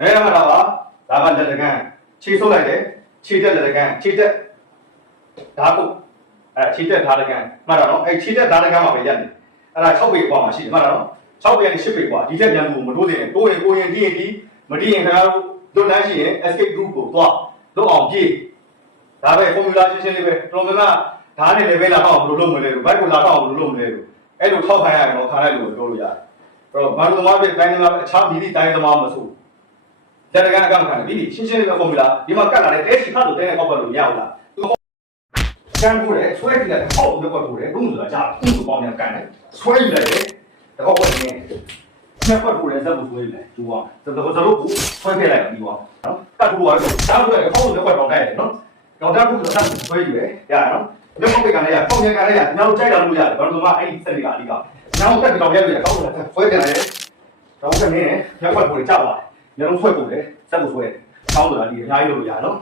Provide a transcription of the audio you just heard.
အဲမှာတော့ဒါကလက်တကန်ခြေဆုပ်လိုက်တယ်ခြေတက်လက်တကန်ခြေတက်ဓာတ်ကိုအဲခြေတက်ဓာတ်တကန်မှတ်တော့နော်အဲခြေတက်ဓာတ်တကန်မှာပဲရက်နေအဲ့ဒါ6ပေအပေါ်မှာရှိတယ်မှတ်တော့နော်6ပေနဲ့10ပေအပေါ်ဒီလက်ပြန်မှုမတိုးသေးရင်တိုးရင်ကိုရင်ဒီရင်ဒီမဒီရင်ခင်ဗျားတို့တို့နိုင်ရှိရင် escape group ကိုသွားလုပ်အောင်ပြေးဒါပဲ formula ရှင်းရှင်းလေးပဲတော်တော်များများဓာတ်နဲ့ level လာတော့ဘယ်လိုလုပ်မလဲလို့ဘိုက်ကိုလာတော့ဘယ်လိုလုပ်မလဲလို့အဲ့လိုထောက်ခံရရင်တော့ခံလိုက်လို့ပြောလို့ရတယ်အဲ့တော့ဘာလို့သမားတွေတိုင်းသမားအခြားမိမိတိုင်းသမားမဆိုဘူး လက်တကန်းအကောင့်ခံတယ်ဒီရှင်းရှင်းလေးပဲ formula ဒီမှာကတ်လာတဲ့တဲချီဖတ်လို့တဲနဲ့ကောက်ပတ်လို့မရဘူးလားကျန်းကိုတယ်ဆွဲကြည့်လိုက်ဟောက်လို့ကောက်လို့တယ်ဘုံဆိုတာကြားဘုံဆိုပေါင်းပြန်ကန်တယ်ဆွဲကြည့်လိုက်တယ်တကောက်ပတ်နေနှစ်ပတ်ကိုလည်းဇက်ကိုဆွဲကြည့်လိုက်ကျူအောင်ဇက်ကတော့ဇလို့ကိုဆွဲခဲ့လိုက်ပြီးသွားနော်ကတ်ကိုကတော့ကြားလို့လည်းဟောက်လို့လည်းကောက်တော့တိုက်တယ်နော်တော့တာကိုတော့ဆွဲကြည့်ပဲရနော်ဒီမောက်ကလည်းရပေါင်းပြန်ကန်လည်းရညောင်ကြိုက်တာလို့ရတယ်ဘာလို့မှအဲ့ဒီစက်တွေကအဓိကညောင်တက်တော့ရက်ရကောက်လို့ဆွဲတယ်လေတော့ကနေရက်ပတ်ကိုကြောက်ပါတယ် ညလုံးဆွဲကိုလည်းဇက်ကိုဆွဲတယ်ကောင်းဆိုတာဒီအများကြီးလို့ရနော်